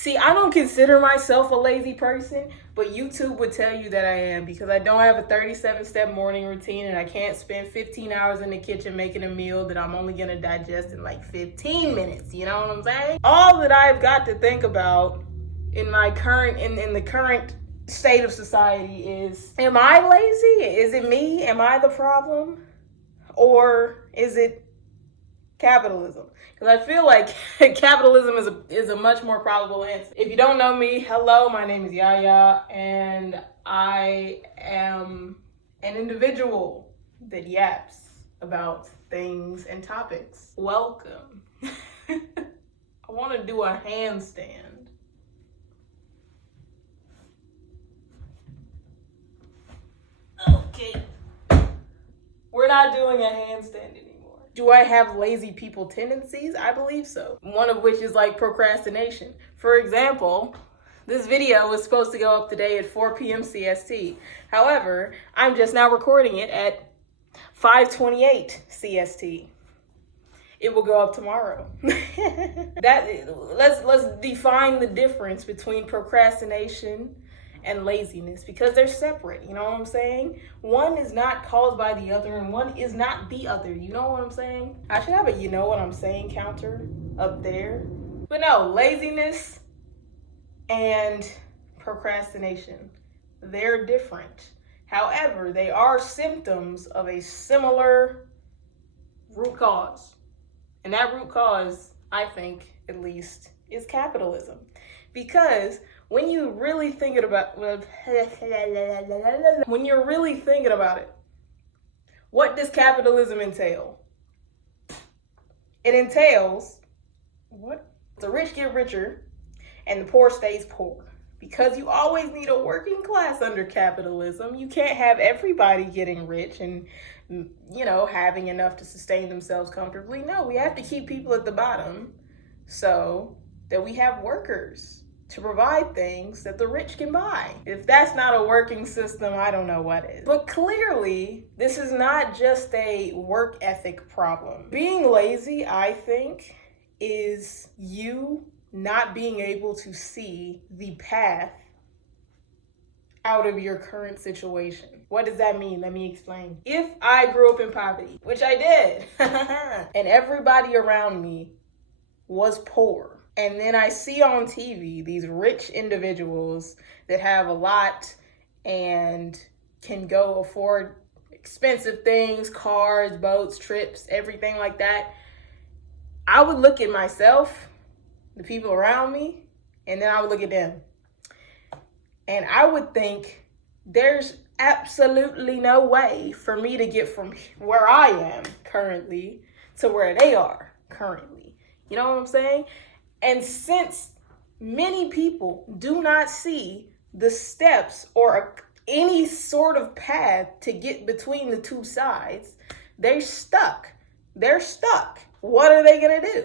See, I don't consider myself a lazy person, but YouTube would tell you that I am because I don't have a 37-step morning routine and I can't spend 15 hours in the kitchen making a meal that I'm only gonna digest in like 15 minutes. You know what I'm saying? All that I've got to think about in my current in the current state of society is, am I lazy? Is it me? Am I the problem? Or is it capitalism? Because I feel like capitalism is a much more probable answer. If you don't know me, hello, my name is Yaya, and I am an individual that yaps about things and topics. Welcome. I want to do a handstand. Okay. We're not doing a handstand anymore. Do I have lazy people tendencies? I believe so. One of which is like procrastination. For example, this video was supposed to go up today at 4 p.m. CST. However, I'm just now recording it at 5:28 CST. It will go up tomorrow. Let's define the difference between procrastination and laziness, because they're separate. You know what I'm saying? One is not caused by the other and one is not the other. You know what I'm saying? I should have a you know what I'm saying counter up there. But no, laziness and procrastination, they're different. However, they are symptoms of a similar root cause. And that root cause, I think, at least, is capitalism. Because when you're really thinking about it, what does capitalism entail? It entails what? The rich get richer and the poor stays poor. Because you always need a working class under capitalism. You can't have everybody getting rich and, having enough to sustain themselves comfortably. No, we have to keep people at the bottom so that we have workers to provide things that the rich can buy. If that's not a working system, I don't know what is. But clearly, this is not just a work ethic problem. Being lazy, I think, is you not being able to see the path out of your current situation. What does that mean? Let me explain. If I grew up in poverty, which I did, and everybody around me was poor, and then I see on TV these rich individuals that have a lot and can go afford expensive things, cars, boats, trips, everything like that, I would look at myself, the people around me, and then I would look at them. And I would think, there's absolutely no way for me to get from where I am currently to where they are currently. You know what I'm saying? And since many people do not see the steps or any sort of path to get between the two sides, they're stuck. They're stuck. What are they going to do?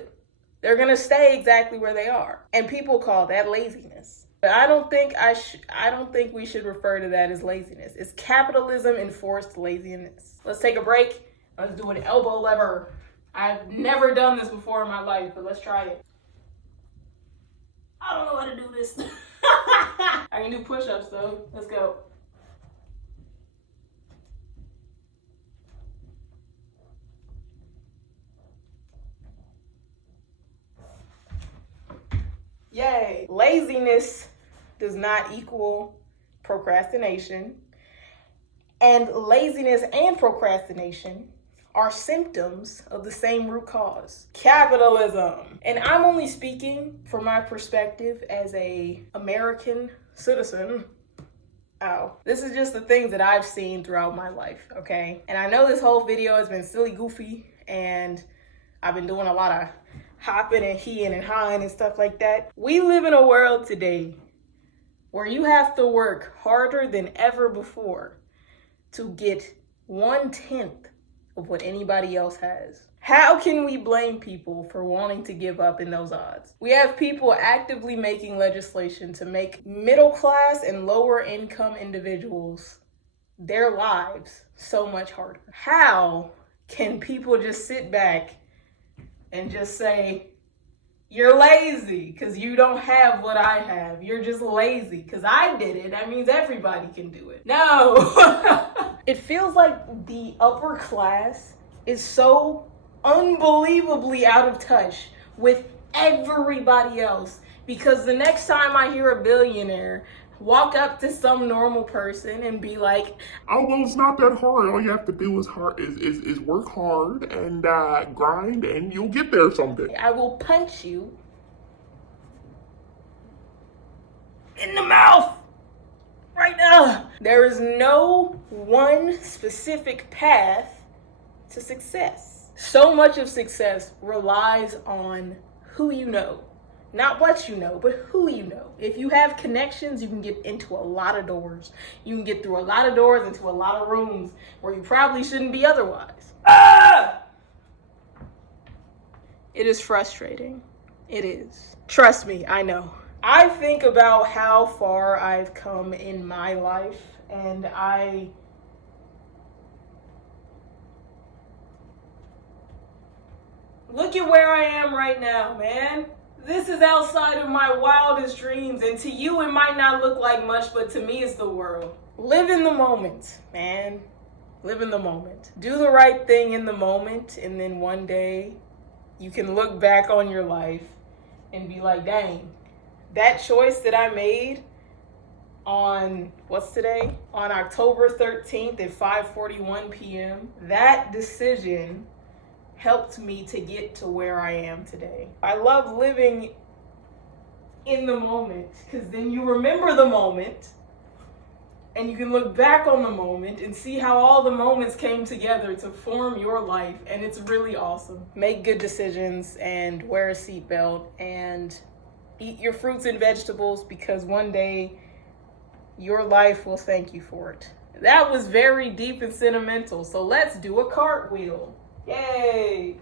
They're going to stay exactly where they are. And people call that laziness. But I don't think we should refer to that as laziness. It's capitalism enforced laziness. Let's take a break. Let's do an elbow lever. I've never done this before in my life, but let's try it. I don't know how to do this. I can do push-ups though. Let's go. Yay. Laziness does not equal procrastination. And laziness and procrastination are symptoms of the same root cause, capitalism. And I'm only speaking from my perspective as an American citizen. This is just the things that I've seen throughout my life, okay? And I know this whole video has been silly goofy, and I've been doing a lot of hopping and heeing and hawing and stuff like that. We live in a world today where you have to work harder than ever before to get 1/10 of what anybody else has. How can we blame people for wanting to give up in those odds? We have people actively making legislation to make middle class and lower income individuals their lives so much harder. How can people just sit back and just say, You're lazy because you don't have what I have. You're just lazy because I did it. That means everybody can do it. No. It feels like the upper class is so unbelievably out of touch with everybody else, because the next time I hear a billionaire walk up to some normal person and be like, oh, well, it's not that hard. All you have to do is work hard and grind, and you'll get there someday. I will punch you in the mouth right now. There is no one specific path to success. So much of success relies on who you know. Not what you know, but who you know. If you have connections, you can get into a lot of doors. You can get through a lot of doors into a lot of rooms where you probably shouldn't be otherwise. It is frustrating. It is. Trust me, I know. I think about how far I've come in my life, and look at where I am right now, man. This is outside of my wildest dreams, and to you it might not look like much, but to me it's the world. Live in the moment, man. Live in the moment. Do the right thing in the moment, and then one day you can look back on your life and be like, dang, that choice that I made on, what's today? On October 13th at 5:41 p.m., that decision helped me to get to where I am today. I love living in the moment, because then you remember the moment and you can look back on the moment and see how all the moments came together to form your life, and it's really awesome. Make good decisions and wear a seatbelt and eat your fruits and vegetables, because one day your life will thank you for it. That was very deep and sentimental, so let's do a cartwheel. Yay!